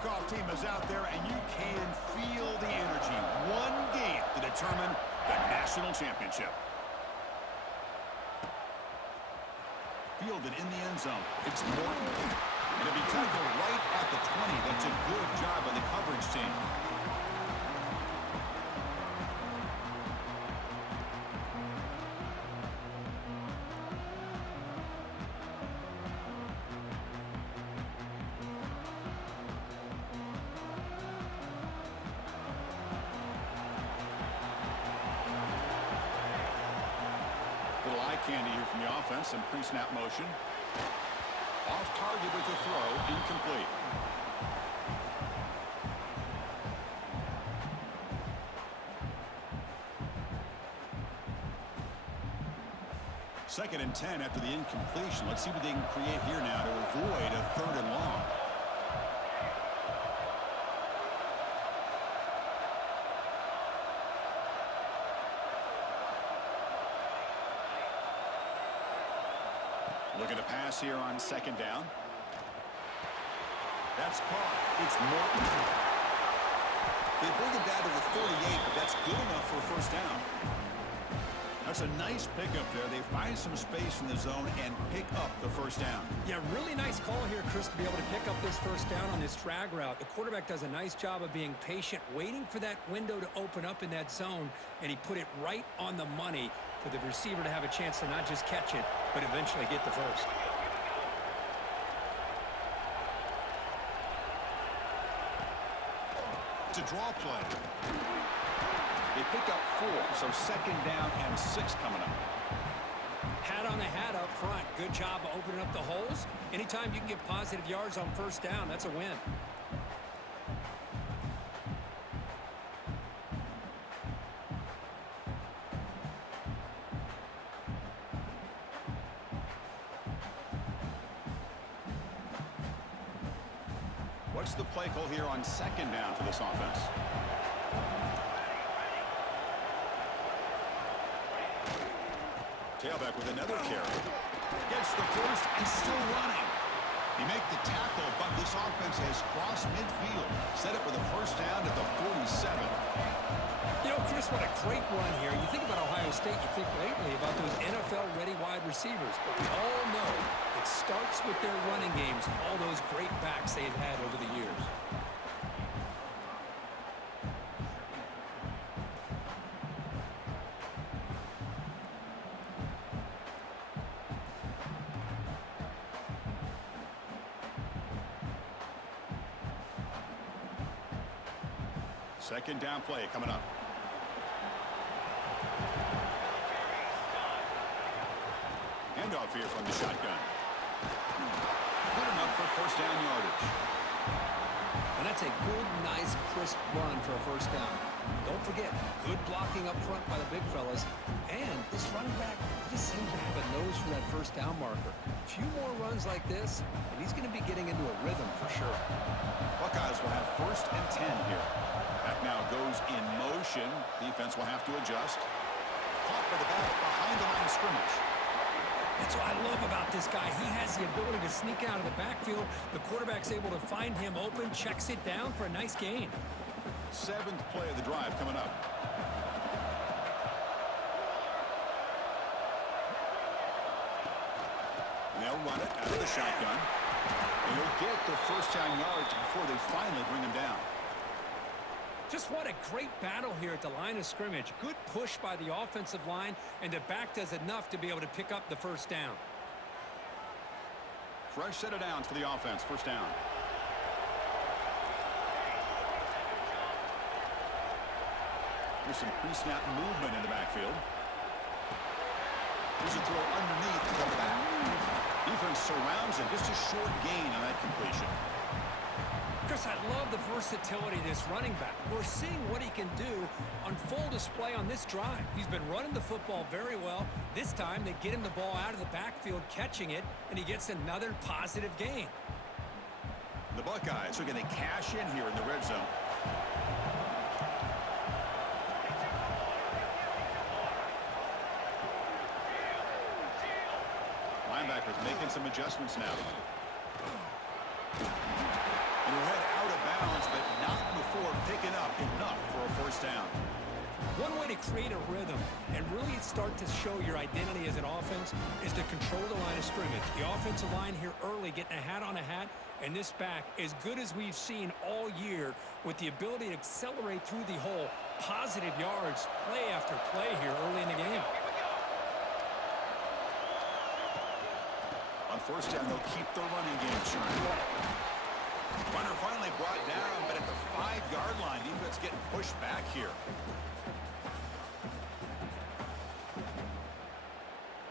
kickoff team is out there, and you can feel the energy. One game to determine the national championship. Fielded in the end zone. It's Morton. And it'll be tackled right at the 20. That's a good job by the coverage team. Little eye candy here from the offense and pre-snap motion. Off target with the throw, incomplete. Second and 10 after the incompletion. Let's see what they can create here now to avoid a 3rd and long. Looking to pass here on 2nd down. That's caught. It's Morton. They bring him down to the 38, but that's good enough for a 1st down. That's a nice pickup there. They find some space in the zone and pick up the 1st down. Yeah, really nice call here, Chris, to be able to pick up this 1st down on this drag route. The quarterback does a nice job of being patient, waiting for that window to open up in that zone, and he put it right on the money for the receiver to have a chance to not just catch it, but eventually get the 1st. It's a draw play. They pick up 4, so 2nd down and 6 coming up. Hat on the hat up front. Good job of opening up the holes. Anytime you can get positive yards on 1st down, that's a win. What's the play call here on 2nd down for this offense? Tailback with another carry. Gets the 1st and still running. He make the tackle, but this offense has crossed midfield. Set up with a 1st down at the 47. You know, Chris, what a great run here. You think about Ohio State, you think lately about those NFL-ready wide receivers. But we all know it starts with their running games, all those great backs they've had over the years. Second down play coming up. Handoff here from the shotgun. Good enough for 1st down yardage. And that's a good, nice, crisp run for a 1st down. Don't forget, good blocking up front by the big fellas. And this running back just seems to have a nose for that 1st down marker. A few more runs like this, and he's going to be getting into a rhythm for sure. Buckeyes will have 1st and 10 here. Back now goes in motion. Defense will have to adjust. Caught by the back behind the line of scrimmage. That's what I love about this guy. He has the ability to sneak out of the backfield. The quarterback's able to find him open, checks it down for a nice gain. 7th play of the drive coming up. And they'll run it out of the shotgun. And he'll get the 1st down yards before they finally bring him down. Just what a great battle here at the line of scrimmage. Good push by the offensive line, and the back does enough to be able to pick up the 1st down. Fresh set of downs for the offense. 1st down. There's some pre-snap movement in the backfield. There's a throw underneath to the back. Defense surrounds it. Just a short gain on that completion. Chris, I love the versatility of this running back. We're seeing what he can do on full display on this drive. He's been running the football very well. This time, they get him the ball out of the backfield, catching it, and he gets another positive gain. The Buckeyes are going to cash in here in the red zone. Linebackers making some adjustments now. And we'll head out of bounds. first down. One way to create a rhythm and really start to show your identity as an offense is to control the line of scrimmage. The offensive line here early getting a hat on a hat, and this back as good as we've seen all year with the ability to accelerate through the hole. Positive yards, play after play here early in the game. On first down, they'll keep the running game churning. Runner finally brought down, but at the 5-yard line, defense getting pushed back here.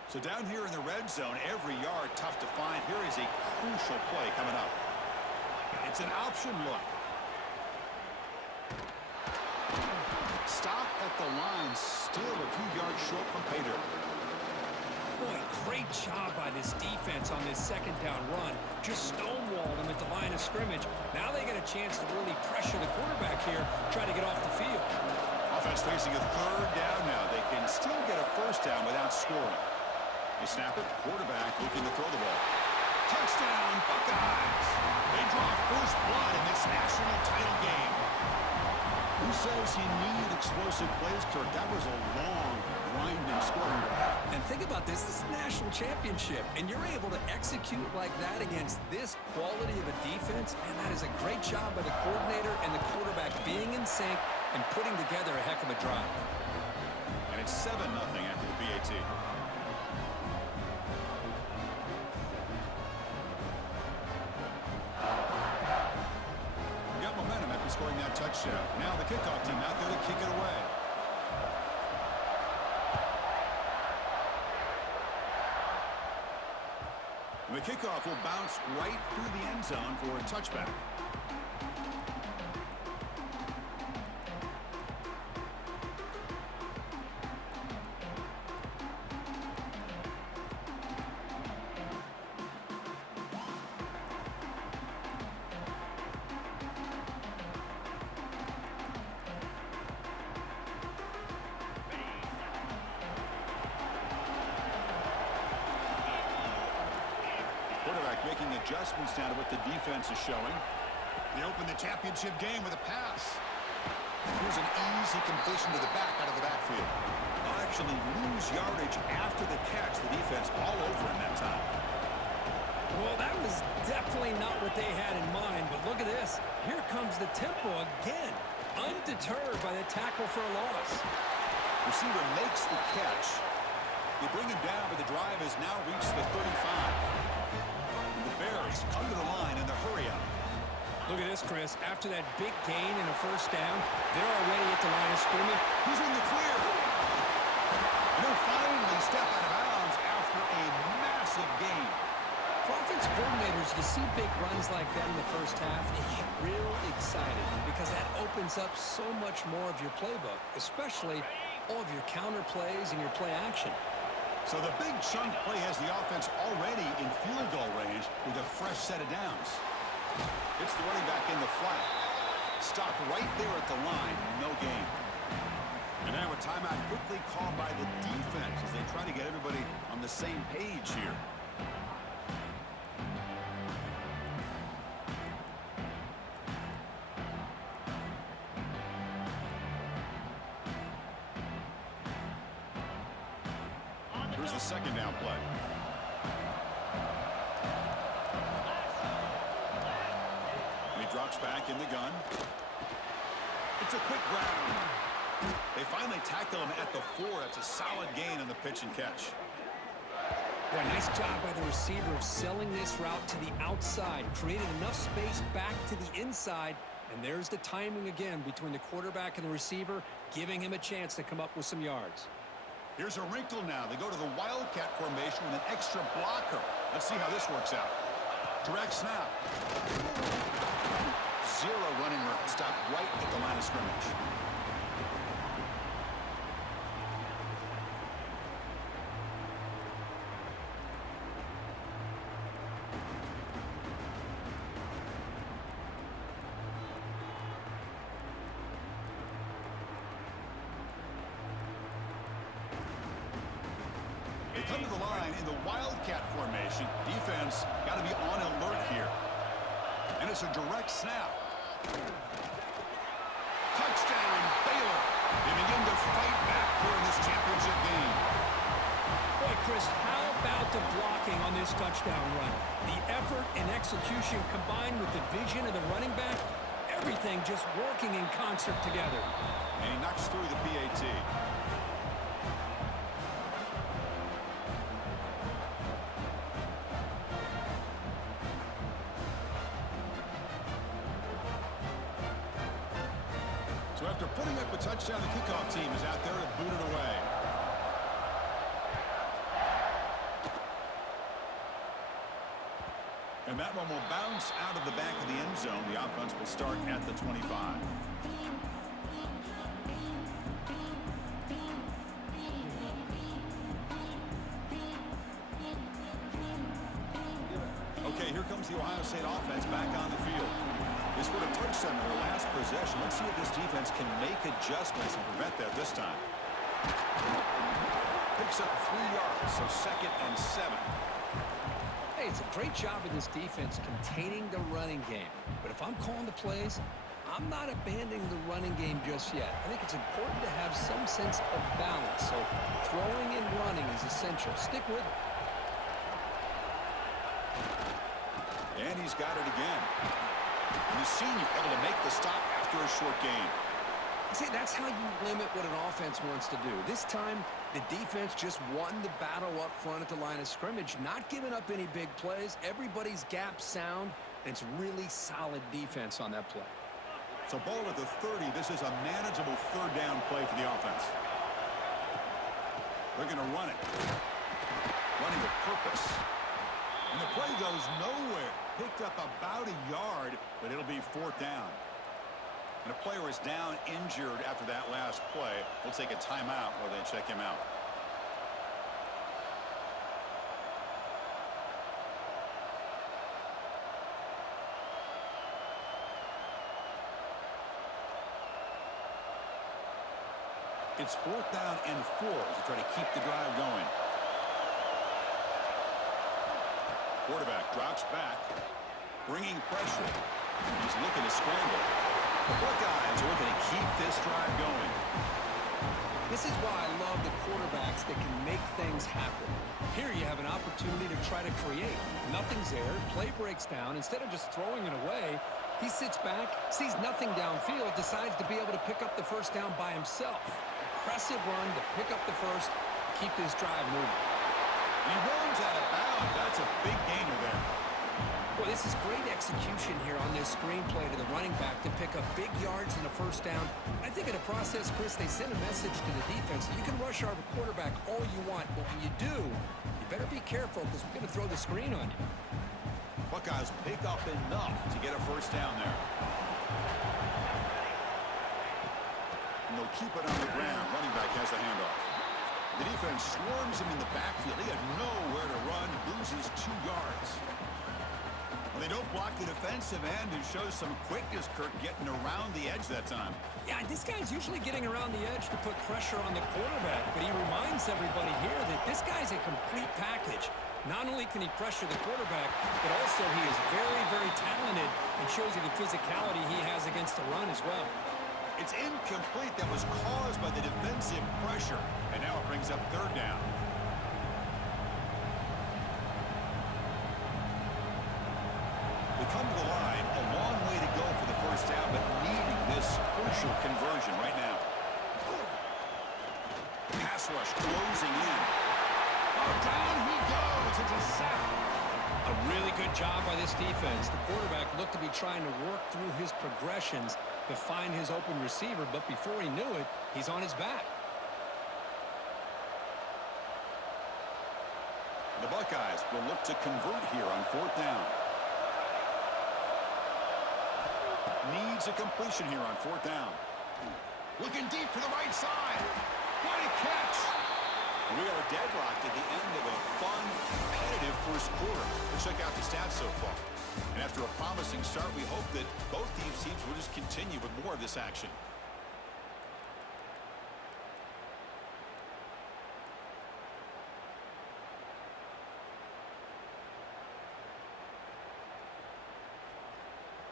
So down here in the red zone, every yard tough to find. Here is a crucial play coming up. It's an option look. Stop at the line, still a few yards short from pay dirt. Boy, great job by this defense on this second down run. Just stonewalled them at the line of scrimmage. Now they get a chance to really pressure the quarterback here, try to get off the field. Offense facing a third down now. They can still get a first down without scoring. They snap it, quarterback looking to throw the ball. Touchdown, Buckeyes! They draw first blood in this national title game. Who says you need explosive plays, Kirk? That was a long, grinding scoring drive. And think about this is a national championship, and you're able to execute like that against this quality of a defense, and that is a great job by the coordinator and the quarterback being in sync and putting together a heck of a drive. And it's 7-0 after the PAT. Got momentum after scoring that touchdown. Now the kickoff team out there to kick it away. The kickoff will bounce right through the end zone for a touchback. Quarterback making adjustments now to what the defense is showing. They open the championship game with a pass. Here's an easy completion to the back out of the backfield. They'll actually lose yardage after the catch. The defense all over in that time. Well, that was definitely not what they had in mind, but look at this. Here comes the tempo again, undeterred by the tackle for a loss. Receiver makes the catch. They bring him down, but the drive has now reached the 35. Bears come to the line in the hurry-up. Look at this, Chris. After that big gain and a first down, they're already at the line of scrimmage. He's in the clear. And they'll finally step out of bounds after a massive gain. For offense coordinators, you see big runs like that in the first half, they get real excited because that opens up so much more of your playbook, especially all of your counter plays and your play action. So the big chunk play has the offense already in field goal range with a fresh set of downs. It's the running back in the flat. Stopped right there at the line, no gain. And now a timeout quickly called by the defense as they try to get everybody on the same page here. Here's the second down play. And he drops back in the gun. It's a quick grab. They finally tackle him at the 4. That's a solid gain on the pitch and catch. Boy, nice job by the receiver of selling this route to the outside, created enough space back to the inside, and there's the timing again between the quarterback and the receiver, giving him a chance to come up with some yards. Here's a wrinkle now. They go to the Wildcat formation with an extra blocker. Let's see how this works out. Direct snap. Zero running room. Stop right at the line of scrimmage. They come to the line in the Wildcat formation. Defense got to be on alert here. And it's a direct snap. Touchdown, Baylor. this touchdown run. The effort and execution combined with the vision of the running back, everything just working in concert together. And he knocks through the PAT. So after putting up a touchdown, the kickoff team is out there to boot it away. And that one will bounce out of the back of the end zone. The offense will start at the 25. Okay, here comes the Ohio State offense back on the field. They scored a touchdown in their last possession. Let's see if this defense can make adjustments and prevent that this time. Picks up 3 yards, so 2nd and 7. Hey, it's a great job of this defense containing the running game. But if I'm calling the plays, I'm not abandoning the running game just yet. I think it's important to have some sense of balance. So throwing and running is essential. Stick with it. And he's got it again. And the senior able to make the stop after a short gain. See, that's how you limit what an offense wants to do. This time, the defense just won the battle up front at the line of scrimmage, not giving up any big plays. Everybody's gap sound, and it's really solid defense on that play. So ball at the 30. This is a manageable 3rd down play for the offense. They're going to run it. Running with purpose. And the play goes nowhere. Picked up about a yard, but it'll be 4th down. And a player is down injured after that last play. We'll take a timeout while they check him out. It's 4th down and 4 to try to keep the drive going. Quarterback drops back, bringing pressure. He's looking to scramble. The Buckeyes are looking to keep this drive going. This is why I love the quarterbacks that can make things happen. Here you have an opportunity to try to create. Nothing's there. Play breaks down. Instead of just throwing it away, he sits back, sees nothing downfield, decides to be able to pick up the 1st down by himself. Impressive run to pick up the 1st, keep this drive moving. He runs out of bounds. That's a big gainer there. Well, this is great execution here on this screenplay to the running back to pick up big yards in the 1st down. I think in the process, Chris, they send a message to the defense that you can rush our quarterback all you want, but when you do, you better be careful because we're going to throw the screen on you. Buckeyes pick up enough to get a 1st down there. And they'll keep it on the ground. Running back has the handoff. The defense swarms him in the backfield. He had nowhere to run, loses 2 yards. Well, they don't block the defensive end, who shows some quickness, Kirk, getting around the edge that time. Yeah, this guy's usually getting around the edge to put pressure on the quarterback, but he reminds everybody here that this guy's a complete package. Not only can he pressure the quarterback, but also he is very, very talented and shows you the physicality he has against the run as well. It's incomplete. That was caused by the defensive pressure. And now it brings up 3rd down. They come to the line. A long way to go for the 1st down, but needing this crucial conversion right now. Pass rush closing in. Oh, down he goes. It's a sack. A really good job by this defense. The quarterback looked to be trying to work through his progressions to find his open receiver, but before he knew it, he's on his back. The Buckeyes will look to convert here on 4th down. Needs a completion here on 4th down. Looking deep to the right side. What a catch! We are deadlocked at the end of a fun, competitive 1st quarter. Let's check out the stats so far. And after a promising start, we hope that both these teams will just continue with more of this action.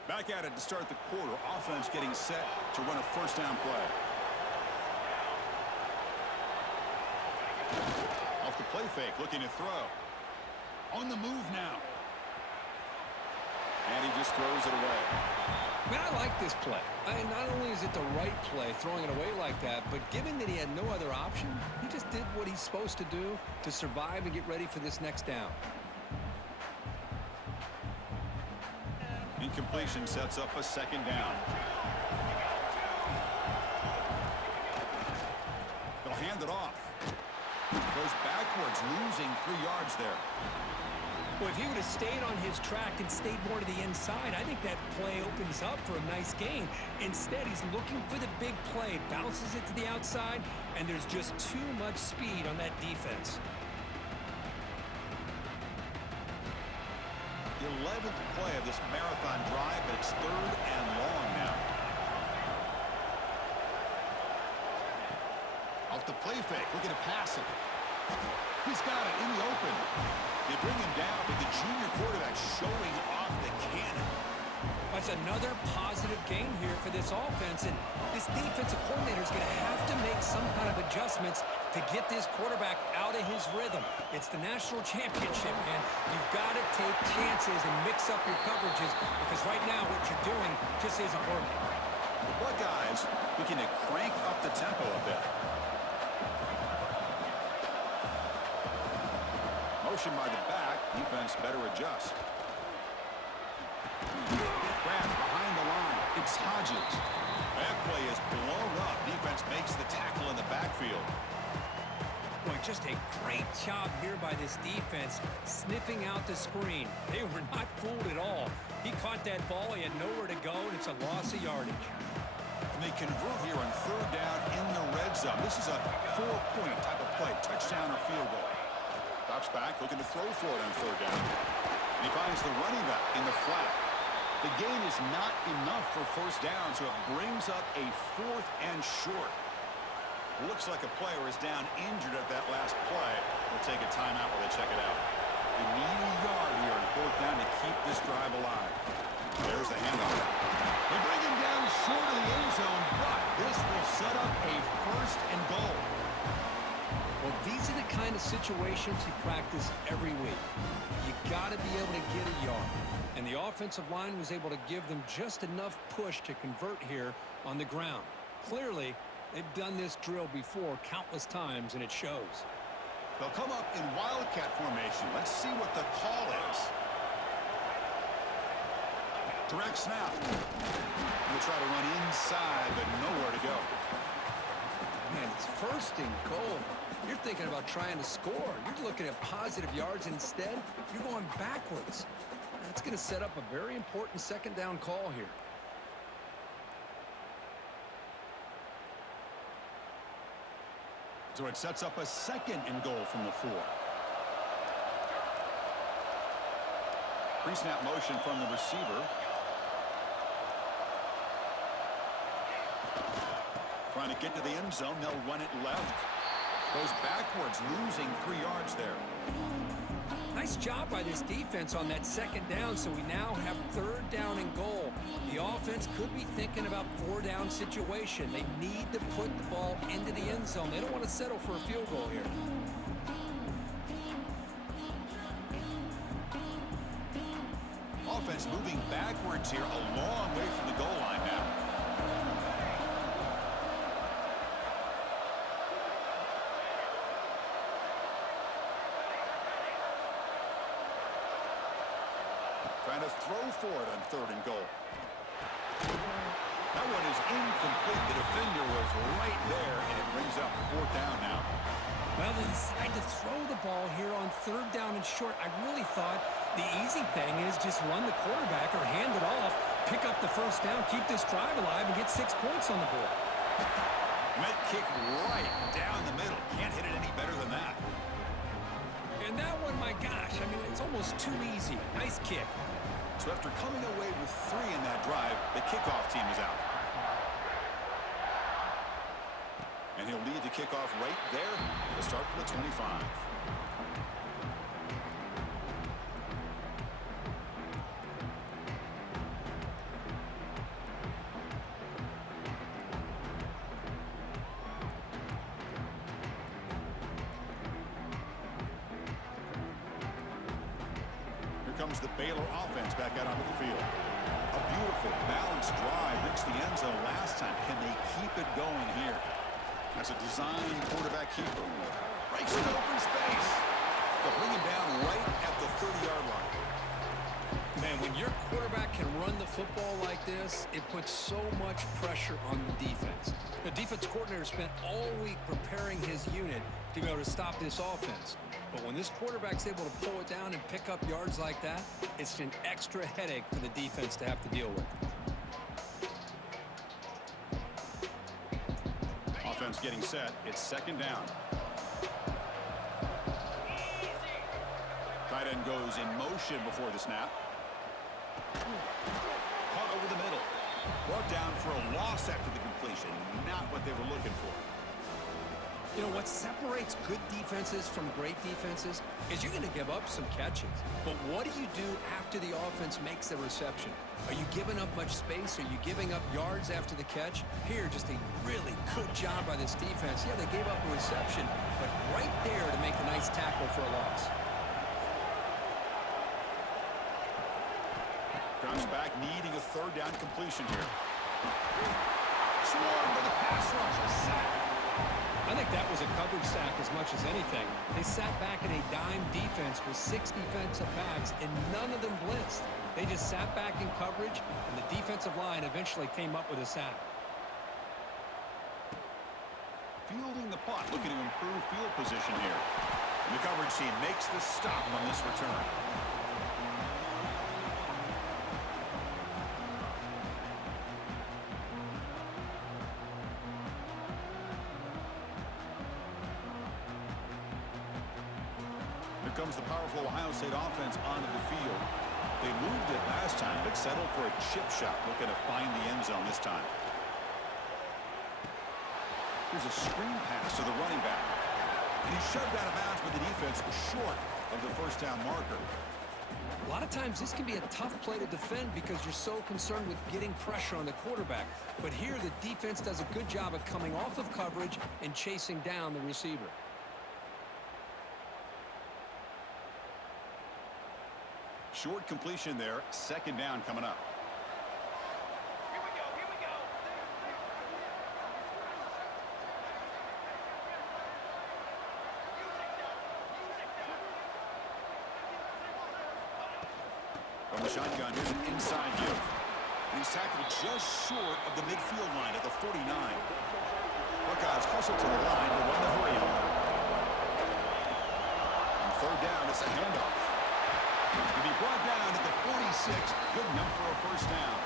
Back at it to start the quarter. Offense getting set to run a 1st down play. Off the play fake, looking to throw. On the move now. And he just throws it away. Man, I like this play. Not only is it the right play, throwing it away like that, but given that he had no other option, he just did what he's supposed to do to survive and get ready for this next down. Incompletion sets up a second down. They'll hand it off. Goes backwards, losing 3 yards there. Well, if he would have stayed on his track and stayed more to the inside, I think that play opens up for a nice gain. Instead, he's looking for the big play, bounces it to the outside, and there's just too much speed on that defense. The 11th play of this marathon drive, but it's 3rd and long now. Off the play fake, looking to pass it. He's got it in the open. They bring him down, but the junior quarterback showing off the cannon. That's another positive gain here for this offense, and this defensive coordinator is going to have to make some kind of adjustments to get this quarterback out of his rhythm. It's the national championship, man. You've got to take chances and mix up your coverages, because right now what you're doing just isn't working. The Buckeyes looking to crank up the tempo a bit. Motion by the back, defense better adjust. Grab behind the line, it's Hodges. That play is blown up. Defense makes the tackle in the backfield. Boy, just a great job here by this defense, sniffing out the screen. They were not fooled at all. He caught that ball, he had nowhere to go, and it's a loss of yardage. And they convert here on 3rd down in the red zone. This is a 4-point type of play, touchdown or field goal. Drops back, looking to throw for it on 3rd down. And he finds the running back in the flat. The gain is not enough for 1st down, so it brings up a 4th and short. Looks like a player is down injured at that last play. We'll take a timeout while they check it out. They need a yard here on 4th down to keep this drive alive. There's the handoff. They bring him down short of the end zone, but this will set up a 1st and goal. Well, these are the kind of situations you practice every week. You got to be able to get a yard. And the offensive line was able to give them just enough push to convert here on the ground. Clearly, they've done this drill before countless times, and it shows. They'll come up in wildcat formation. Let's see what the call is. Direct snap. We'll try to run inside, but nowhere to go. Man, it's 1st and goal. You're thinking about trying to score. You're looking at positive yards, and instead, you're going backwards. That's going to set up a very important 2nd down call here. So it sets up a 2nd and goal from the 4. Pre-snap motion from the receiver. Trying to get to the end zone. They'll run it left. Goes backwards, losing 3 yards there. Nice job by this defense on that 2nd down, so we now have 3rd down and goal. The offense could be thinking about 4-down situation. They need to put the ball into the end zone. They don't want to settle for a field goal here. Offense moving backwards here, a long way from the goal line now. Trying to throw for it on 3rd and goal. That one is incomplete. The defender was right there, and it brings up 4th down now. Well, they decide to throw the ball here on 3rd down and short. I really thought the easy thing is just run the quarterback or hand it off, pick up the 1st down, keep this drive alive, and get 6 points on the board. Met kick right down the middle. Can't hit it any better than that. And that one, my gosh, I mean, it's almost too easy. Nice kick. So after coming away with 3 in that drive, the kickoff team is out. And he'll lead the kickoff right there to start from the 25. comes the Baylor offense back out onto the field. A beautiful, balanced drive reached the end zone last time. Can they keep it going here? That's a designed quarterback keeper. Breaks an open space. They'll bring him down right at the 30-yard line. Man, when your quarterback can run the football like this, it puts so much pressure on the defense. The defense coordinator spent all week preparing his unit to be able to stop this offense. But when this quarterback's able to pull it down and pick up yards like that, it's an extra headache for the defense to have to deal with. Offense getting set. It's second down. Tight end goes in motion before the snap. Caught over the middle. Brought down for a loss after the completion. Not what they were looking for. You know, what separates good defenses from great defenses is you're going to give up some catches. But what do you do after the offense makes the reception? Are you giving up much space? Are you giving up yards after the catch? Here, just a really good job by this defense. Yeah, they gave up a reception, but right there to make a nice tackle for a loss. Drops back, needing a third down completion here. Swarmed by the pass rush. A sack. I think that was a coverage sack as much as anything. They sat back in a dime defense with 6 defensive backs, and none of them blitzed. They just sat back in coverage, and the defensive line eventually came up with a sack. Fielding the punt, looking to improve field position here. And the coverage team makes the stop on this return. Comes the powerful Ohio State offense onto the field. They moved it last time, but settled for a chip shot, looking to find the end zone this time. Here's a screen pass to the running back. And he's shoved out of bounds, but the defense short of the first down marker. A lot of times this can be a tough play to defend because you're so concerned with getting pressure on the quarterback. But here the defense does a good job of coming off of coverage and chasing down the receiver. Short completion there. Second down coming up. Here we go. From the shotgun, here's an inside give. And he's tackled just short of the midfield line at the 49. Buckeyes hustle to the line to run the hurry on. On third down, it's a handoff. To be brought down at the 46, good enough for a first down.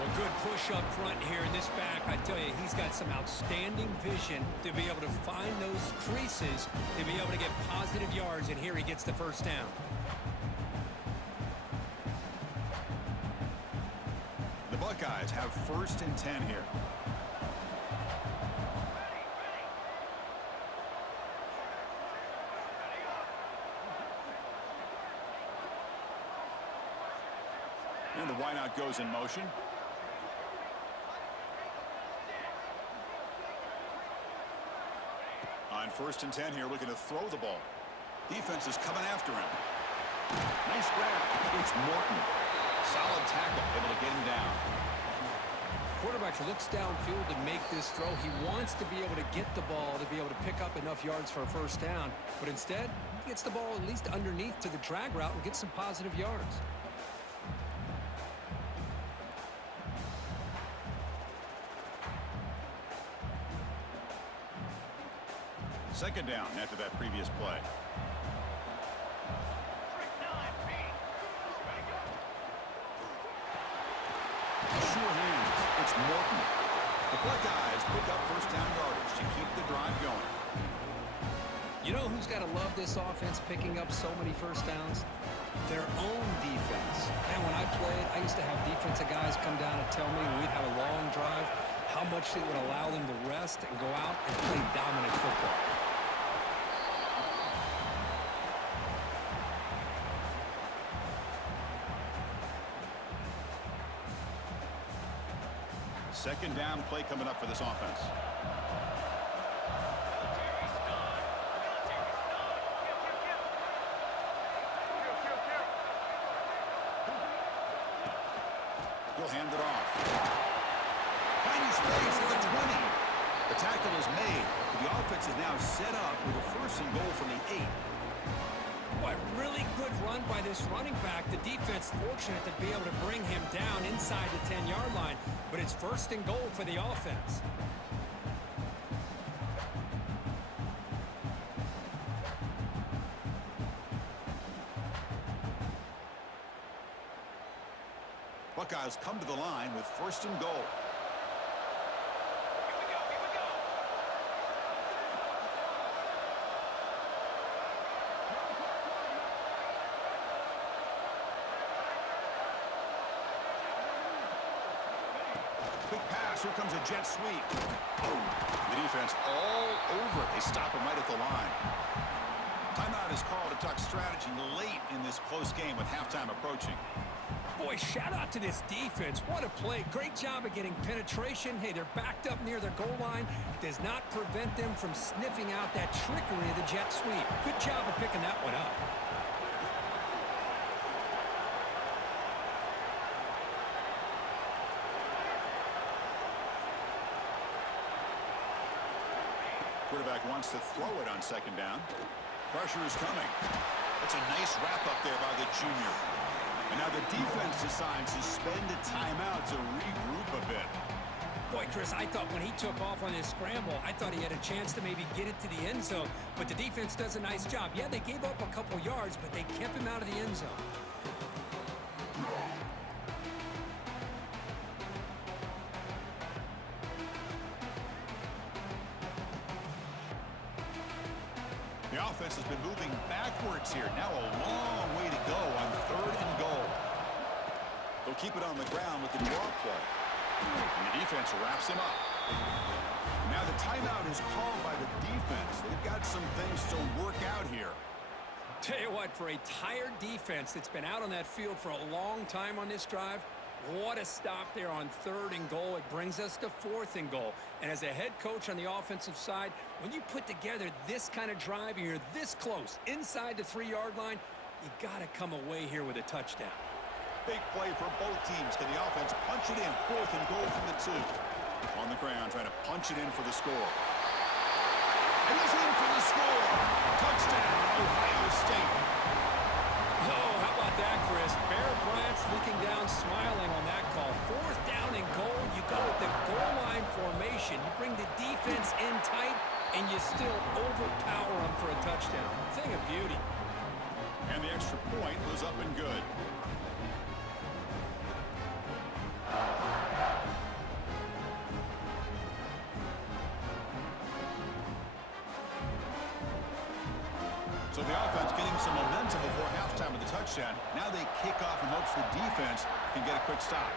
Well, good push up front here in this back. I tell you, he's got some outstanding vision to be able to find those creases, to be able to get positive yards, and here he gets the first down. The Buckeyes have first and 10 here. And the wideout goes in motion. On first and 10 here, looking to throw the ball. Defense is coming after him. Nice grab. It's Morton. Solid tackle, able to get him down. Quarterback looks downfield to make this throw. He wants to be able to get the ball to be able to pick up enough yards for a first down. But instead, he gets the ball at least underneath to the drag route and gets some positive yards. Second down after that previous play. Sure hands. It's Morton. The Buckeyes pick up first down yardage to keep the drive going. You know who's got to love this offense picking up so many first downs? Their own defense. And when I played, I used to have defensive guys come down and tell me when we'd have a long drive how much it would allow them to rest and go out and play dominant football. Second down play coming up for this offense. hand it off. Finding space at the 20. The tackle is made. The offense is now set up with a 1st and goal from the 8. Boy, really good run by this running back. The defense fortunate to be able to bring him down inside the 10-yard line, but it's 1st and goal for the offense. Buckeyes come to the line with 1st and goal. Here we go, here we go. Quick pass. Here comes a jet sweep. The defense all over it. They stop him right at the line. Timeout is called to talk strategy late in this close game with halftime approaching. Boy, shout out to this defense. What a play. Great job of getting penetration. Hey, they're backed up near their goal line. Does not prevent them from sniffing out that trickery of the jet sweep. Good job of picking that one up. Quarterback wants to throw it on 2nd down. Pressure is coming. That's a nice wrap up there by the junior. And now the defense decides to spend a timeout to regroup a bit. Boy, Chris, I thought when he took off on his scramble, I thought he had a chance to maybe get it to the end zone. But the defense does a nice job. Yeah, they gave up a couple yards, but they kept him out of the end zone. The offense has been moving backwards here. Now a long way to go on 3rd and goal. They'll keep it on the ground with the draw play. And the defense wraps him up. Now the timeout is called by the defense. They've got some things to work out here. Tell you what, for a tired defense that's been out on that field for a long time on this drive, what a stop there on 3rd and goal. It brings us to 4th and goal. And as a head coach on the offensive side, when you put together this kind of drive and you're this close inside the 3-yard line, you got to come away here with a touchdown. Big play for both teams. Can the offense punch it in? 4th and goal from the 2. On the ground, trying to punch it in for the score. And he's in for the score. Touchdown, Ohio State. Oh, how about that, Chris? Bear Bryant's looking down, smiling on that call. 4th down and goal. You go with the goal line formation. You bring the defense in tight, and you still overpower them for a touchdown. Thing of beauty. And the extra point was up and good. So the offense getting some momentum before halftime of the touchdown. Now they kick off in hopes the defense can get a quick stop.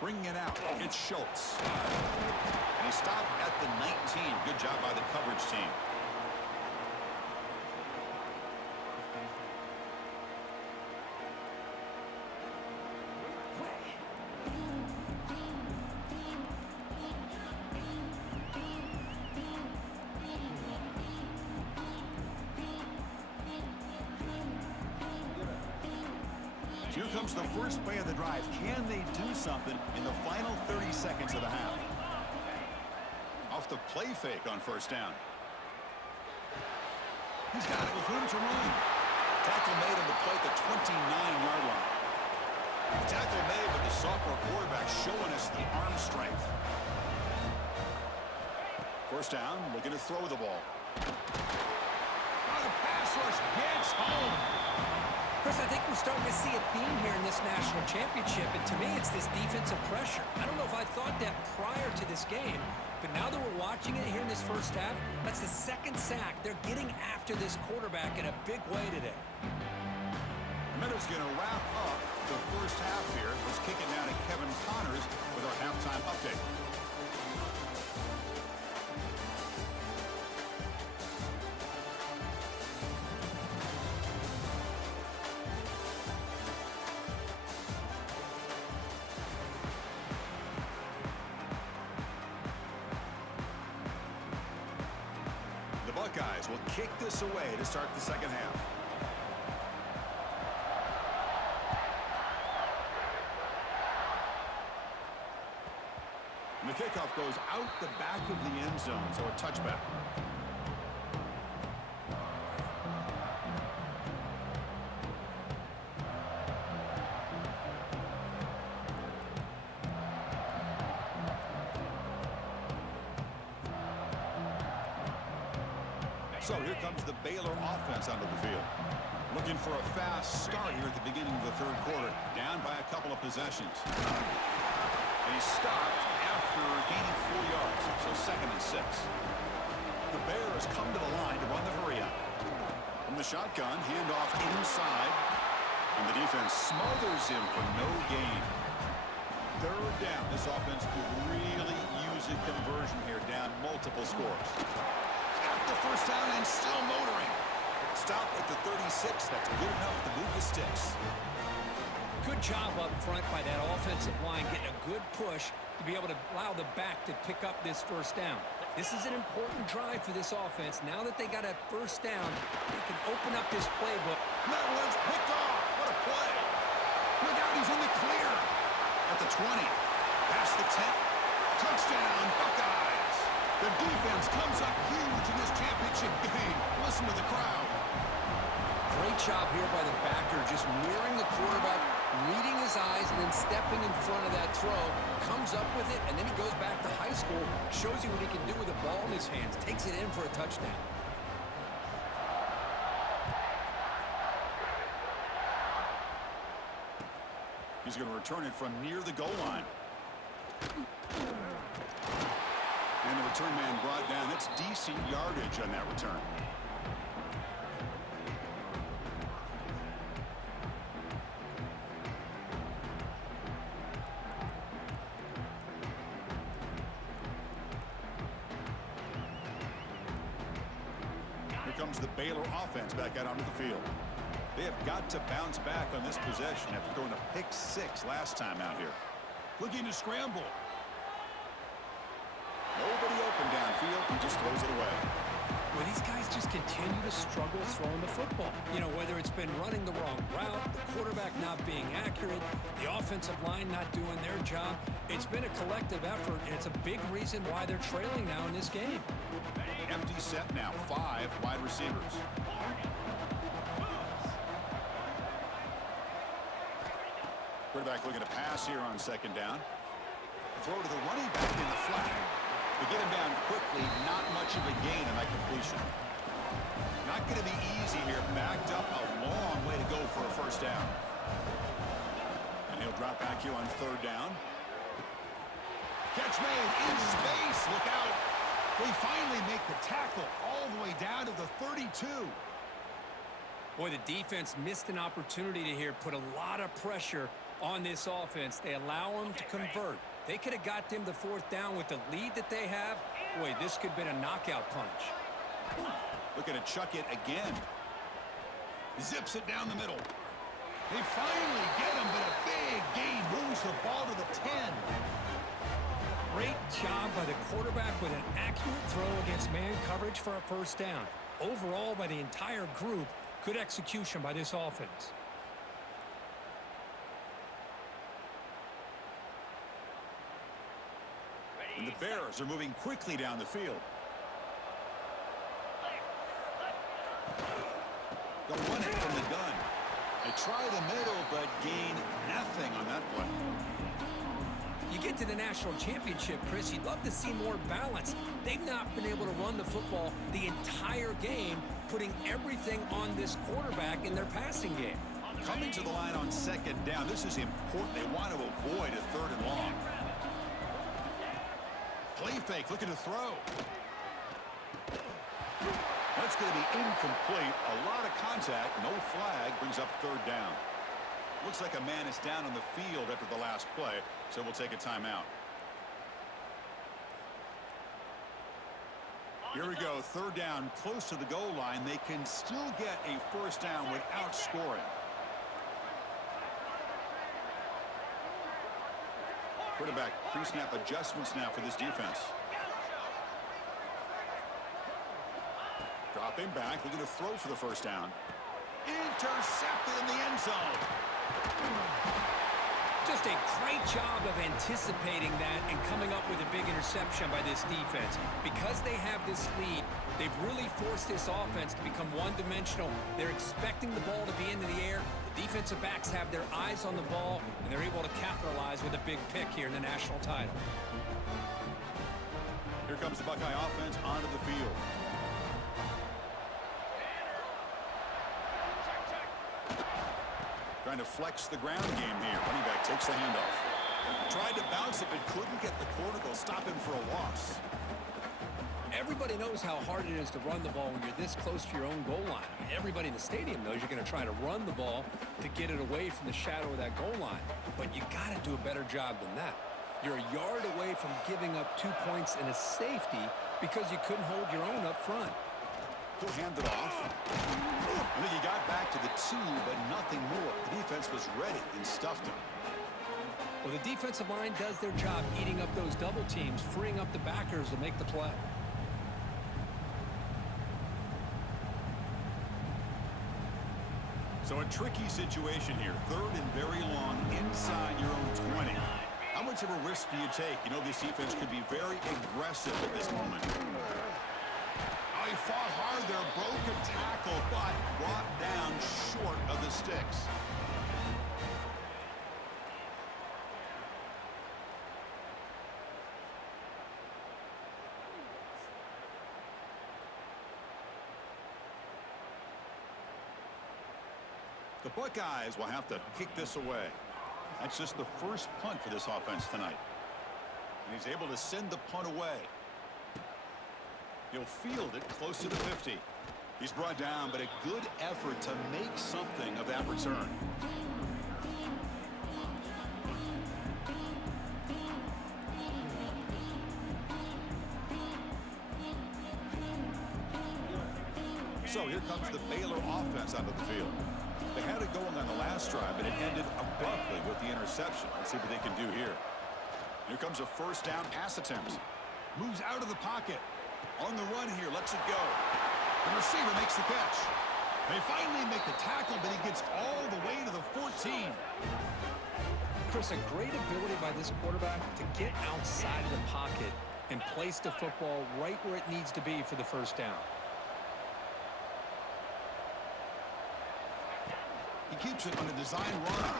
Bringing it out, it's Schultz. And he stopped at the 19. Good job by the coverage team. Here comes the first play of the drive. Can they do something in the final 30 seconds of the half? Off the play fake on 1st down. He's got it with room to run. Tackle made on the play at the 29-yard line. Tackle made, but the sophomore quarterback showing us the arm strength. 1st down, looking to throw the ball. The pass rush gets home. Chris, I think we're starting to see a theme here in this national championship, and to me, it's this defensive pressure. I don't know if I thought that prior to this game, but now that we're watching it here in this 1st half, that's the 2nd sack. They're getting after this quarterback in a big way today. The Minutes going to wrap up the 1st half here. Let's kick it now to Kevin Connors with our halftime update. The Buckeyes will kick this away to start the 2nd half. The kickoff goes out the back of the end zone, so a touchback. So here comes the Baylor offense onto the field. Looking for a fast start here at the beginning of the third quarter. Down by a couple of possessions. And he stopped after gaining 4 yards. So 2nd and 6. The Bears come to the line to run the hurry up. From the shotgun, handoff inside. And the defense smothers him for no gain. Third down. This offense could really use a conversion here, down multiple scores. Got the first down and still motoring. Stop at the 36. That's good enough to move the sticks. Good job up front by that offensive line, getting a good push to be able to allow the back to pick up this first down. This is an important drive for this offense. Now that they got a first down, they can open up this playbook. And that one's picked off. What a play. Look out, he's in the clear. At the 20. Past the 10. Touchdown, Buckeyes. The defense comes up huge in this championship game. Listen to the crowd. Great job here by the backer, just mirroring the quarterback, reading his eyes, and then stepping in front of that throw. Comes up with it, and then he goes back to high school, shows you what he can do with the ball in his hands, takes it in for a touchdown. He's going to return it from near the goal line. And the return man brought down. That's decent yardage on that return. Here comes the Baylor offense back out onto the field. They have got to bounce back on this possession after throwing a pick 6 last time out here. Looking to scramble. Nobody open downfield. He just throws it away. Well, these guys just continue to struggle throwing the football. You know, whether it's been running the wrong route, the quarterback not being accurate, the offensive line not doing their job. It's been a collective effort, and it's a big reason why they're trailing now in this game. Empty set now. 5 wide receivers. Quarterback looking to pass here on 2nd down. Throw to the running back in the flat. To get him down quickly, not much of a gain on that completion. Not going to be easy here. Backed up a long way to go for a first down. And he'll drop back here on 3rd down. Catch made in space. Look out. They finally make the tackle all the way down to the 32. Boy, the defense missed an opportunity to here put a lot of pressure on this offense. They allow them to convert. They could have got them to 4th down with the lead that they have. Boy, this could have been a knockout punch. Looking to chuck it again. Zips it down the middle. They finally get him, but a big gain moves the ball to the 10. Great job by the quarterback with an accurate throw against man coverage for a first down. Overall, by the entire group, good execution by this offense. And the Bears are moving quickly down the field. They'll run it from the gun. They try the middle, but gain nothing on that play. You get to the national championship, Chris, you'd love to see more balance. They've not been able to run the football the entire game, putting everything on this quarterback in their passing game. Coming to the line on 2nd down, this is important. They want to avoid a 3rd and long. Play fake, looking to throw. That's going to be incomplete. A lot of contact, no flag, brings up 3rd down. Looks like a man is down on the field after the last play, so we'll take a timeout. Here we go, 3rd down, close to the goal line. They can still get a first down without scoring. Quarterback pre-snap adjustments now for this defense. Dropping back, looking to throw for the first down. Intercepted in the end zone. Just a great job of anticipating that and coming up with a big interception by this defense. Because they have this lead, they've really forced this offense to become one-dimensional. They're expecting the ball to be into the air. The defensive backs have their eyes on the ball, and they're able to capitalize with a big pick here in the national title. Here comes the Buckeye offense onto the field. Trying to flex the ground game here. Running back takes the handoff. Tried to bounce it, but couldn't get the quarter. They'll stop him for a loss. Everybody knows how hard it is to run the ball when you're this close to your own goal line. I mean, everybody in the stadium knows you're going to try to run the ball to get it away from the shadow of that goal line. But you got to do a better job than that. You're a yard away from giving up 2 points and a safety because you couldn't hold your own up front. He'll hand it off. I think he got back to the 2, but nothing more. The defense was ready and stuffed him. Well, the defensive line does their job eating up those double teams, freeing up the backers to make the play. So a tricky situation here. 3rd and very long inside your own 20. How much of a risk do you take? You know, this defense could be very aggressive at this moment. Oh, he fought hard there, broke a tackle, but brought down short of the sticks. The Buckeyes will have to kick this away. That's just the first punt for this offense tonight. And he's able to send the punt away. He'll field it close to the 50. He's brought down, but a good effort to make something of that return. So here comes the Baylor offense onto the field. They had it going on the last drive, but it ended abruptly with the interception. Let's see what they can do here. Here comes a first down pass attempt. Moves out of the pocket. On the run here, lets it go. The receiver makes the catch. They finally make the tackle, but he gets all the way to the 14. Chris, a great ability by this quarterback to get outside of the pocket and place the football right where it needs to be for the first down. He keeps it on a design run.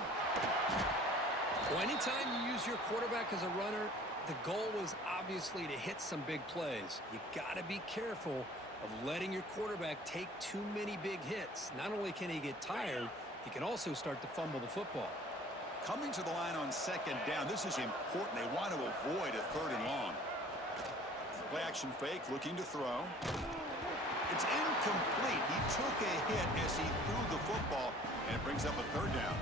Well, anytime you use your quarterback as a runner, the goal was obviously to hit some big plays. You got to be careful of letting your quarterback take too many big hits. Not only can he get tired, he can also start to fumble the football. Coming to the line on 2nd down, this is important. They want to avoid a 3rd and long. Play action fake, looking to throw. It's incomplete. He took a hit as he threw the football, and it brings up a 3rd down.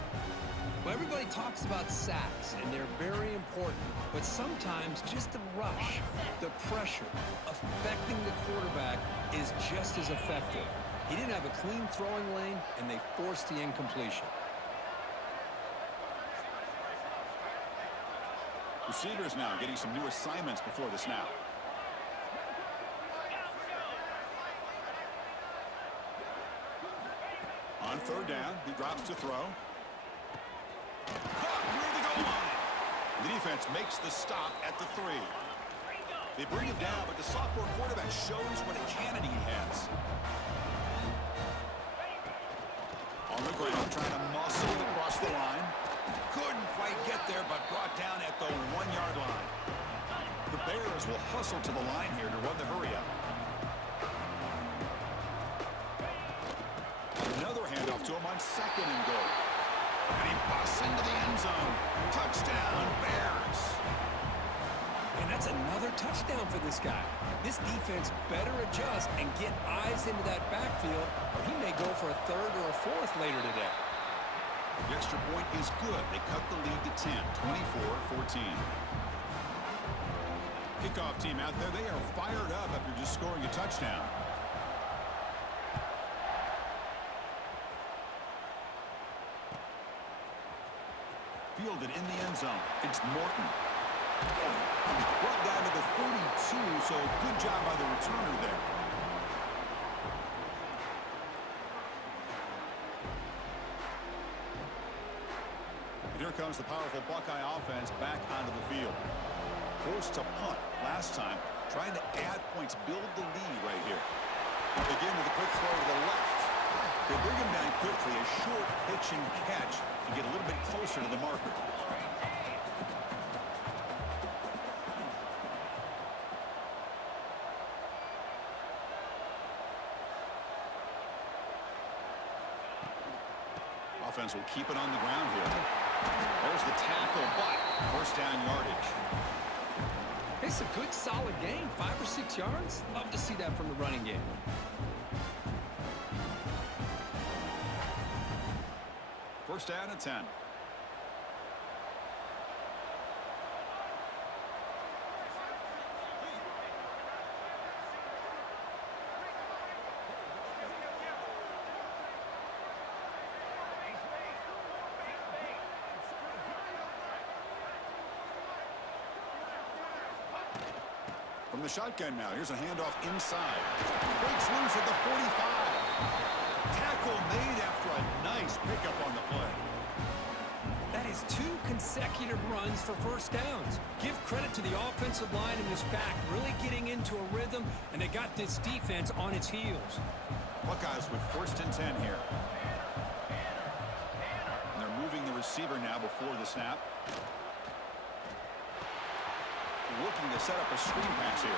Well, everybody talks about sacks, and they're very important. But sometimes just the rush, the pressure, affecting the quarterback is just as effective. He didn't have a clean throwing lane, and they forced the incompletion. Receivers now getting some new assignments before the snap. On 3rd down, he drops to throw. Caught near the goal line. The defense makes the stop at the 3. They bring him down, but the sophomore quarterback shows what a cannon he has. On the ground, trying to muscle it across the line. Couldn't quite get there, but brought down at the 1-yard line. The Bears will hustle to the line here to run the hurry-up. Another handoff to him on 2nd and goal. And he busts into the end zone. Touchdown, Bears. And that's another touchdown for this guy. This defense better adjust and get eyes into that backfield, or he may go for a 3rd or a 4th later today. The extra point is good. They cut the lead to 10, 24-14. Kickoff team out there, they are fired up after just scoring a touchdown. Fielded in the end zone. It's Morton. Brought down to the 42, so good job by the returner there. Here here comes the powerful Buckeye offense back onto the field. Forced to punt last time, trying to add points, build the lead right here. We'll begin with a quick throw to the left. They bring him down quickly, a short pitch and catch to get a little bit closer to the marker. Offense will keep it on the ground here. There's the tackle, but first down yardage. It's a good, solid game. 5 or 6 yards. Love to see that from the running game. First down and 10. From the shotgun now, here's a handoff inside. Breaks loose at the 45. Tackle made after a nice pickup on the play. That is 2 consecutive runs for first downs. Give credit to the offensive line in this back, really getting into a rhythm, and they got this defense on its heels. Buckeyes with first and 10 here. And they're moving the receiver now before the snap. Looking to set up a screen pass here.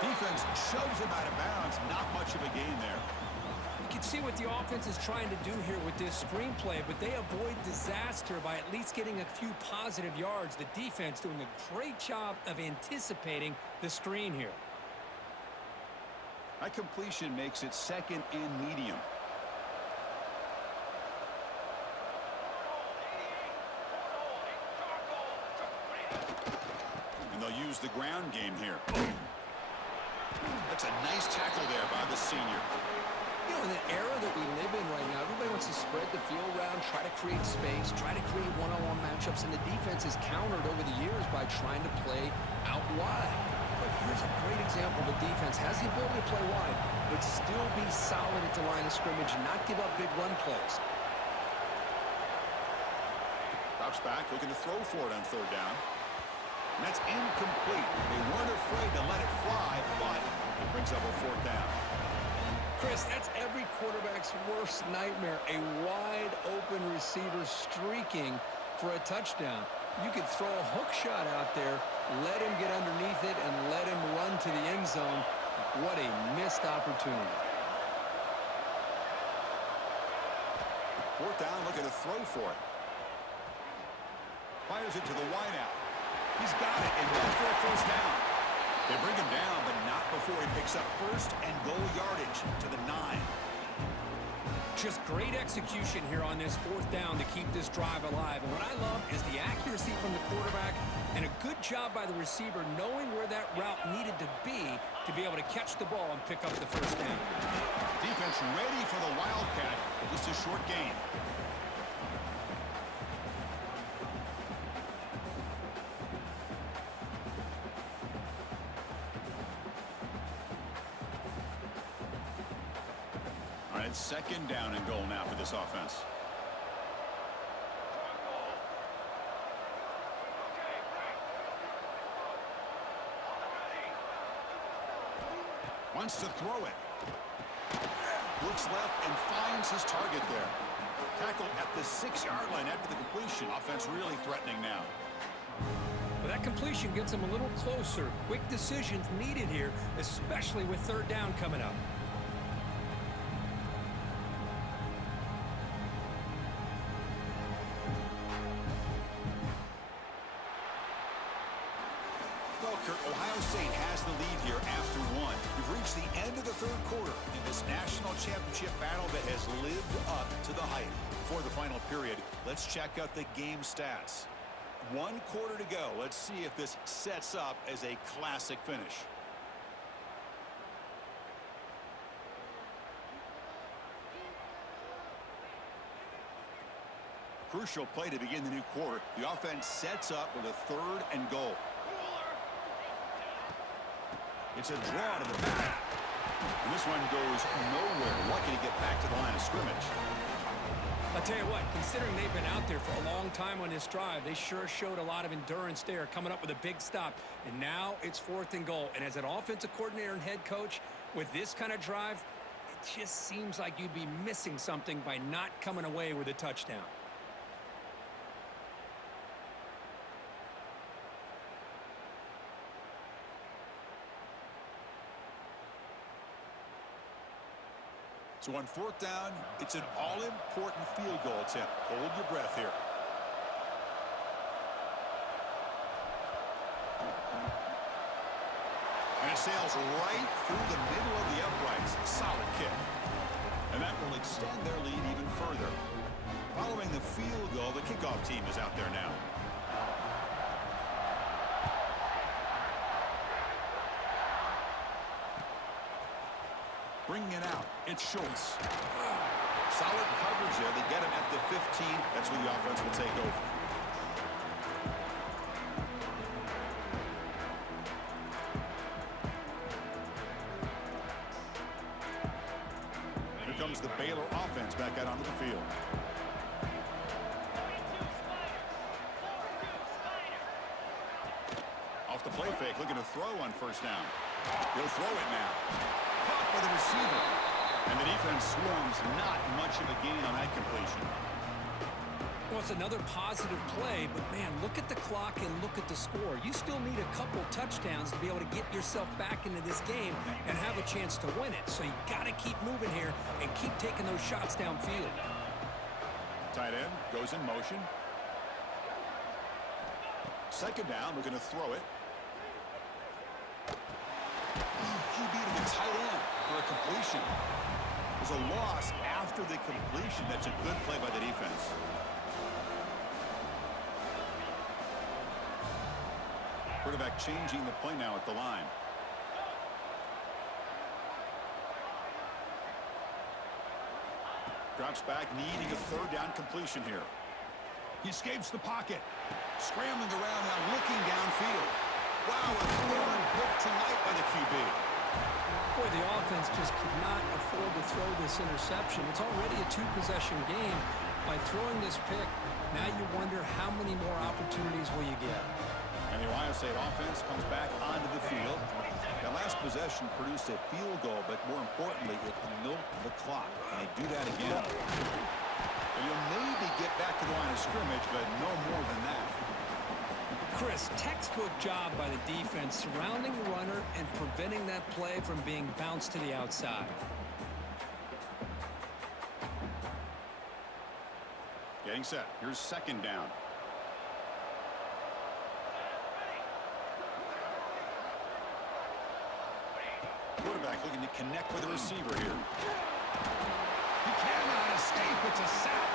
Defense shoves him out of bounds. Not much of a gain there. You can see what the offense is trying to do here with this screenplay, but they avoid disaster by at least getting a few positive yards. The defense doing a great job of anticipating the screen here. That completion makes it second and medium. And they'll use the ground game here. That's a nice tackle there by the senior. You know, in the era that we live in right now, everybody wants to spread the field around, try to create space, try to create one-on-one matchups, and the defense is countered over the years by trying to play out wide. But here's a great example. The defense has the ability to play wide, but still be solid at the line of scrimmage and not give up big run plays. Drops back, looking to throw for it on third down. And that's incomplete. They weren't afraid to let it fly, but it brings up a fourth down. Chris, that's every quarterback's worst nightmare. A wide-open receiver streaking for a touchdown. You could throw a hook shot out there, let him get underneath it, and let him run to the end zone. What a missed opportunity. Fourth down, looking to throw for it. Fires it to the wideout. He's got it, and goes for a first down. They bring him down, but not before he picks up first and goal yardage to the 9. Just great execution here on this fourth down to keep this drive alive. And what I love is the accuracy from the quarterback and a good job by the receiver knowing where that route needed to be able to catch the ball and pick up the first down. Defense ready for the Wildcat. Just a short gain. All right, second down and goal now for this offense. Wants to throw it. Looks left and finds his target there. Tackle at the 6-yard line after the completion. Offense really threatening now. But that completion gets him a little closer. Quick decisions needed here, especially with third down coming up. Well, Kurt, Ohio State has the lead here after one. We've reached the end of the third quarter in this national championship battle that has lived up to the hype. Before the final period, let's check out the game stats. 1 quarter to go. Let's see if this sets up as a classic finish. Crucial play to begin the new quarter. The offense sets up with a 3rd and goal. It's a draw to the back. And this one goes nowhere. Lucky to get back to the line of scrimmage. I'll tell you what, considering they've been out there for a long time on this drive, they sure showed a lot of endurance there, coming up with a big stop. And now it's 4th and goal. And as an offensive coordinator and head coach, with this kind of drive, it just seems like you'd be missing something by not coming away with a touchdown. So on 4th down, it's an all-important field goal attempt. Hold your breath here. And it sails right through the middle of the uprights. Solid kick. And that will extend their lead even further. Following the field goal, the kickoff team is out there now. Bringing it out, it's Schultz. Solid coverage there. They get him at the 15. That's where the offense will take over. Here comes the Baylor offense back out onto the field. Off the play fake, looking to throw on 1st down. He'll throw it now. Caught by the receiver. And the defense swarms. Not much of a gain on that completion. Well, it's another positive play, but, man, look at the clock and look at the score. You still need a couple touchdowns to be able to get yourself back into this game and have a chance to win it. So you got to keep moving here and keep taking those shots downfield. Tight end goes in motion. 2nd down, looking to throw it. QB to the tight end for a completion. There's a loss after the completion. That's a good play by the defense. Quarterback changing the play now at the line. Drops back, needing a 3rd down completion here. He escapes the pocket. Scrambling around now, looking downfield. Wow, a thorn pick tonight by the QB. Boy, the offense just could not afford to throw this interception. It's already a 2-possession game. By throwing this pick, now you wonder how many more opportunities will you get. And the Ohio State offense comes back onto the field. That last possession produced a field goal, but more importantly, it milked the clock. And they do that again. And you'll maybe get back to the line of scrimmage, but no more than that. Chris, textbook job by the defense surrounding the runner and preventing that play from being bounced to the outside. Getting set. Here's 2nd down. Quarterback looking to connect with the receiver here. He cannot escape. It's a sack.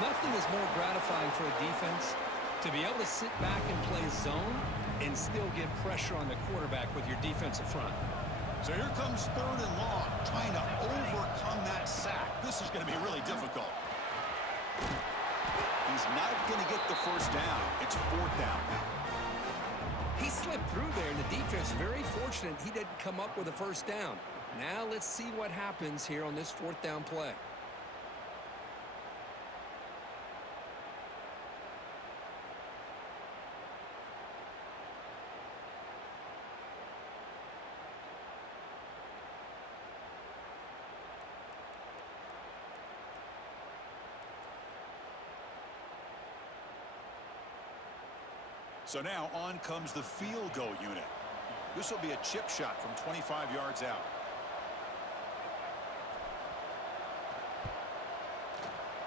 Nothing is more gratifying for a defense to be able to sit back and play zone and still get pressure on the quarterback with your defensive front. So here comes 3rd and long, trying to overcome that sack. This is going to be really difficult. He's not going to get the 1st down. It's 4th down now. He slipped through there, and the defense very fortunate he didn't come up with a 1st down. Now let's see what happens here on this 4th down play. So now on comes the field goal unit. This will be a chip shot from 25 yards out.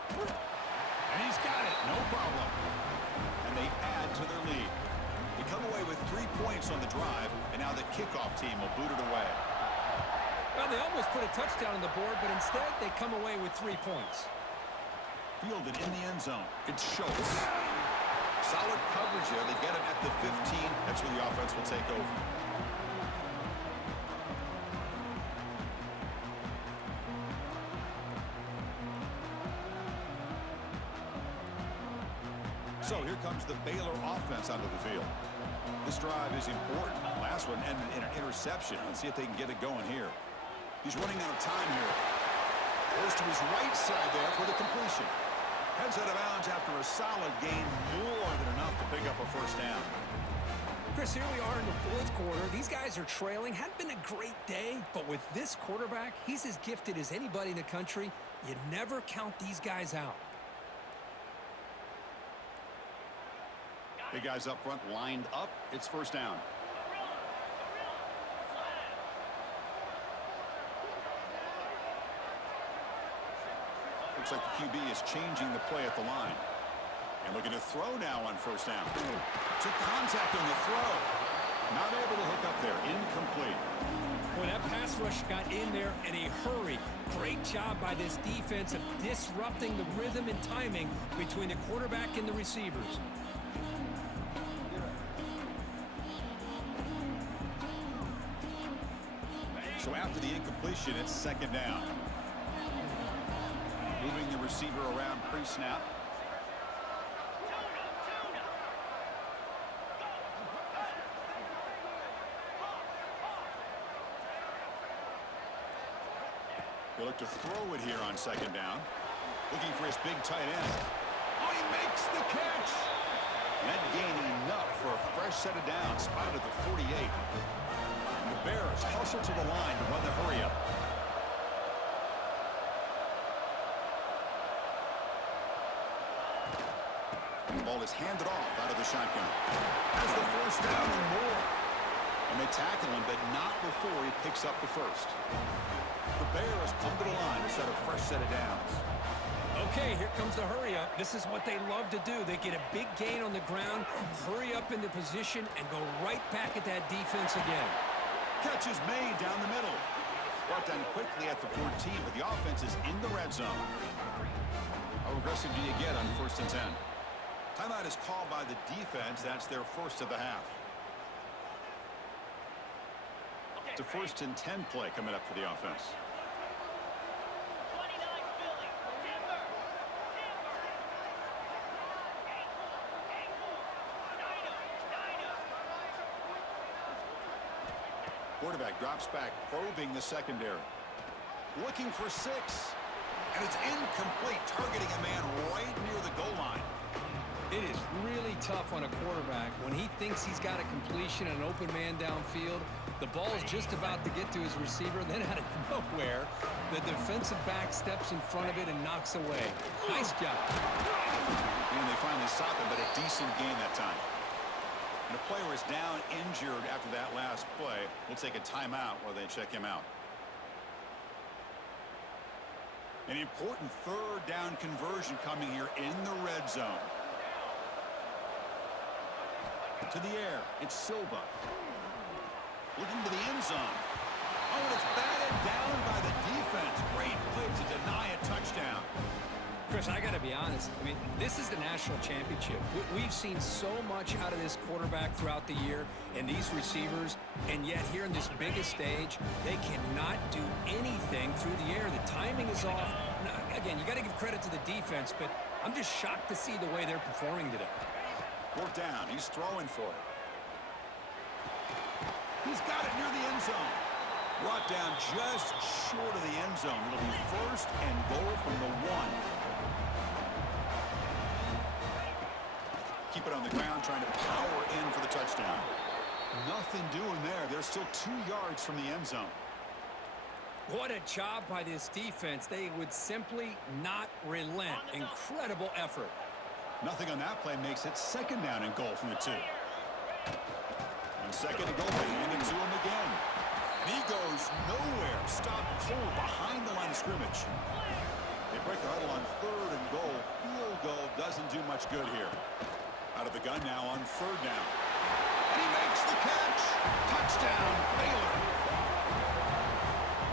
And he's got it, no problem. And they add to their lead. They come away with 3 points on the drive, and now the kickoff team will boot it away. Well, they almost put a touchdown on the board, but instead they come away with 3 points. Fielded in the end zone. It's Schultz. Solid coverage there. They get him at the 15. That's where the offense will take over. So here comes the Baylor offense onto the field. This drive is important. Last one ended in an interception. Let's see if they can get it going here. He's running out of time here. Goes to his right side there for the completion. Heads out of bounds after a solid gain, more than enough to pick up a first down. Chris, here we are in the fourth quarter. These guys are trailing. Hadn't been a great day, but with this quarterback, he's as gifted as anybody in the country. You never count these guys out. Big guys up front lined up. It's first down. Looks like the QB is changing the play at the line. And looking to throw now on first down. Took contact on the throw. Not able to hook up there. Incomplete. Boy, that pass rush got in there in a hurry. Great job by this defense of disrupting the rhythm and timing between the quarterback and the receivers. So after the incompletion, it's second down. Moving the receiver around pre-snap. He'll look to throw it here on second down. Looking for his big tight end. Oh, he makes the catch! That gain enough for a fresh set of downs. Spotted at the 48. And the Bears hustle to the line to run the hurry-up. The ball is handed off out of the shotgun. Has the first down and more. And they tackle him, but not before he picks up the first. The Bears come to the line to set a fresh set of downs. Okay, here comes the hurry-up. This is what they love to do. They get a big gain on the ground, hurry up into position, and go right back at that defense again. Catch is made down the middle. Brought down quickly at the 14, but the offense is in the red zone. How aggressive do you get on first and 10? Timeout is called by the defense. That's their first of the half. It's a first and 10 play coming up for the offense. Quarterback drops back, probing the secondary. Looking for 6. And it's incomplete, targeting a man right near the goal line. It is really tough on a quarterback when he thinks he's got a completion and an open man downfield. The ball is just about to get to his receiver, then out of nowhere, the defensive back steps in front of it and knocks away. Nice job. And they finally stop him, but a decent gain that time. And the player is down injured after that last play. We'll take a timeout while they check him out. An important third down conversion coming here in the red zone. To the air, it's Silva. Looking to the end zone. Oh, and it's batted down by the defense. Great play to deny a touchdown. Chris, I got to be honest. I mean, this is the national championship. We've seen so much out of this quarterback throughout the year and these receivers, and yet here in this biggest stage, they cannot do anything through the air. The timing is off. Now, again, you got to give credit to the defense, but I'm just shocked to see the way they're performing today. Fourth down. He's throwing for it. He's got it near the end zone. Brought down just short of the end zone. It'll be first and goal from the 1. Keep it on the ground, trying to power in for the touchdown. Nothing doing there. They're still 2 yards from the end zone. What a job by this defense. They would simply not relent. Incredible effort. Nothing on that play makes it second down and goal from the 2. And second and goal, they hand it to him again. And he goes nowhere. Stopped cold behind the line of scrimmage. They break the huddle on third and goal. Field goal doesn't do much good here. Out of the gun now on third down. And he makes the catch. Touchdown, Baylor.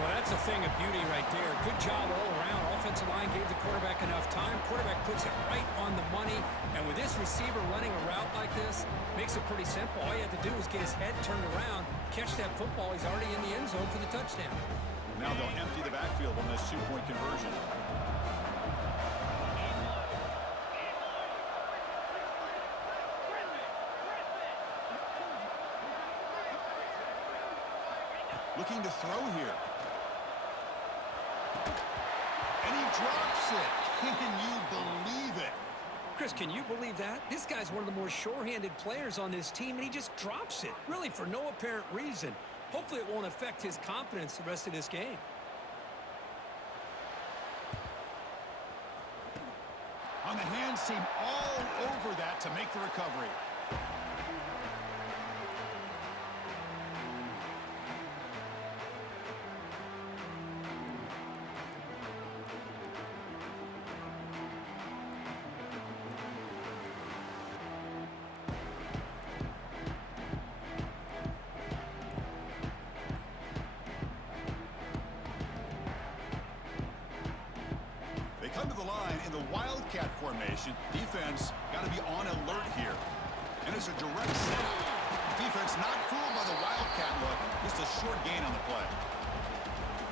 Well, that's a thing of beauty right there. Good job all around. Offensive line gave the quarterback enough time. Quarterback puts it right on the money. And with this receiver running a route like this, makes it pretty simple. All you have to do is get his head turned around, catch that football. He's already in the end zone for the touchdown. Now they'll empty the backfield on this 2-point conversion. Looking to throw here. And he drops it. Can you believe it? Chris, can you believe that? This guy's one of the more sure-handed players on this team, and he just drops it, really for no apparent reason. Hopefully it won't affect his confidence the rest of this game. On the hands team all over that to make the recovery. Come to the line in the Wildcat formation. Defense got to be on alert here. And it's a direct snap. Defense not fooled by the Wildcat look. Just a short gain on the play.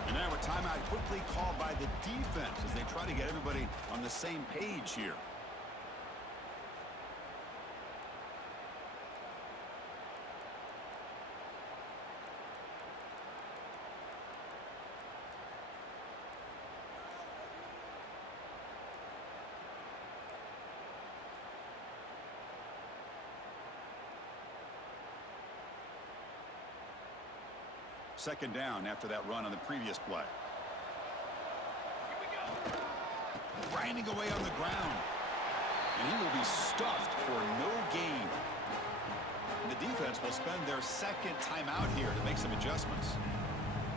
And now a timeout quickly called by the defense as they try to get everybody on the same page here. Second down after that run on the previous play. Grinding away on the ground. And he will be stuffed for no gain. And the defense will spend their second timeout here to make some adjustments.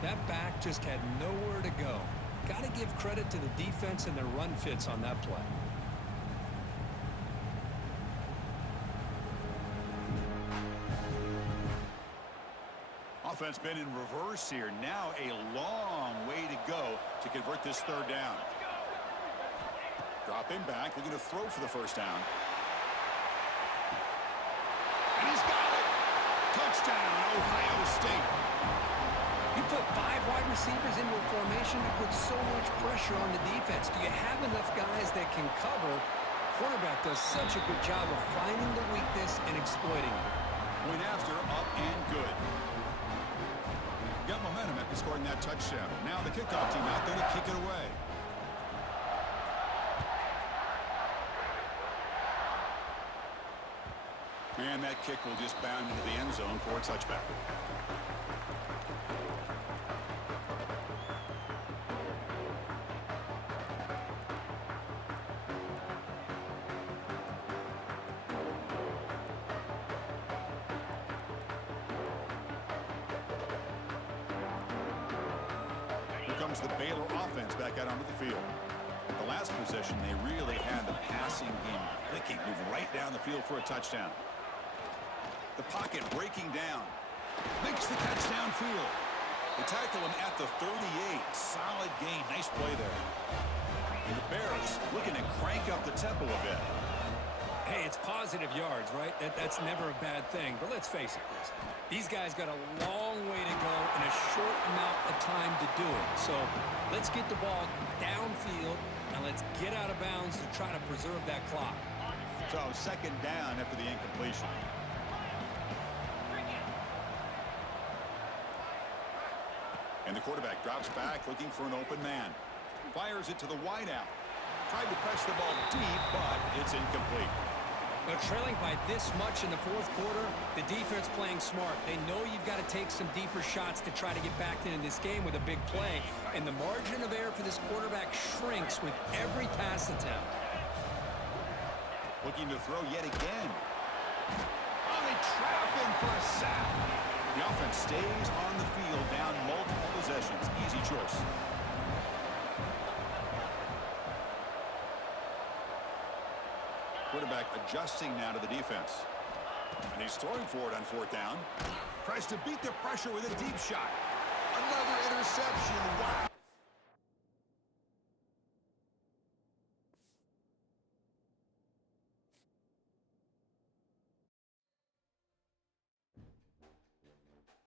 That back just had nowhere to go. Got to give credit to the defense and their run fits on that play. Offense been in reverse here. Now a long way to go to convert this third down. Drop him back. Looking to throw for the first down. And he's got it. Touchdown, Ohio State. You put 5 wide receivers into a formation that puts so much pressure on the defense. Do you have enough guys that can cover? Quarterback does such a good job of finding the weakness and exploiting it. Point after, up and good. Got momentum after scoring that touchdown. Now the kickoff team out there to kick it away. And that kick will just bound into the end zone for a touchback. Comes the Baylor offense back out onto the field. The last possession, they really had the passing game clicking, move right down the field for a touchdown. The pocket breaking down. Makes the catch downfield. They tackle him at the 38. Solid gain. Nice play there. And the Bears looking to crank up the tempo a bit. Hey, it's positive yards, right? That's never a bad thing. But let's face it, Chris. These guys got a long way to go in a short amount of time to do it. So let's get the ball downfield, and let's get out of bounds to try to preserve that clock. So second down after the incompletion. And the quarterback drops back looking for an open man. Fires it to the wideout. Tried to press the ball deep, but it's incomplete. But trailing by this much in the fourth quarter, the defense playing smart. They know you've got to take some deeper shots to try to get back into this game with a big play. And the margin of error for this quarterback shrinks with every pass attempt. Looking to throw yet again. Oh, they trap him for a sack. The offense stays on the field, down multiple possessions. Easy choice. Quarterback adjusting now to the defense. And he's throwing for it on fourth down. Tries to beat the pressure with a deep shot. Another interception. Wow.